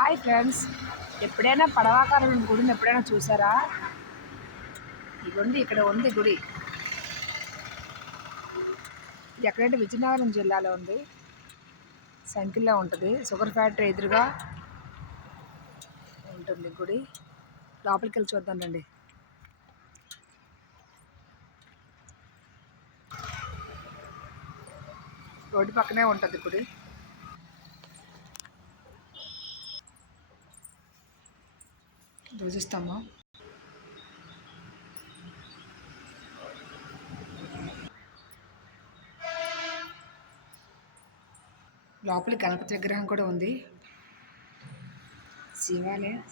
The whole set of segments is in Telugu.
హాయ్ ఫ్రెండ్స్, ఎప్పుడైనా పడవాకారం గుడిని ఎప్పుడైనా చూసారా? ఇదిగోండి, ఇక్కడ ఉంది గుడి. ఇది ఎక్కడంటే విజయనగరం జిల్లాలో ఉంది. సంకిల్లో ఉంటుంది. షుగర్ ఫ్యాక్టరీ ఎదురుగా ఉంటుంది గుడి. లోపలికి వెళ్ళి చూద్దాం రండి. రోడ్డు పక్కనే ఉంటుంది గుడి. ధ్వజిస్తాము. లోపలి గణపతి విగ్రహం కూడా ఉంది. శివాలయం,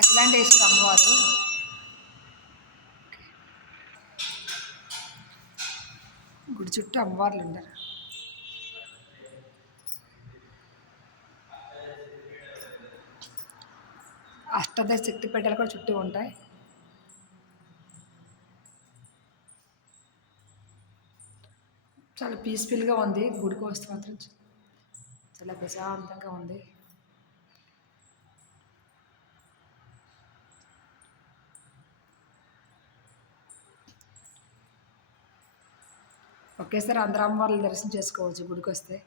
అఖిలాండేశ్వర అమ్మవారు. గుడి చుట్టూ అమ్మవార్లు ఉండరు. అష్టాదశ శక్తి పీఠాలు కూడా చుట్టూ ఉంటాయి. చాలా పీస్ఫుల్గా ఉంది. గుడికి వస్తే మాత్రం చాలా ప్రశాంతంగా ఉంది. ఒకేసారి అందరూ అమ్మవార్లు దర్శనం చేసుకోవచ్చు గుడికి వస్తే.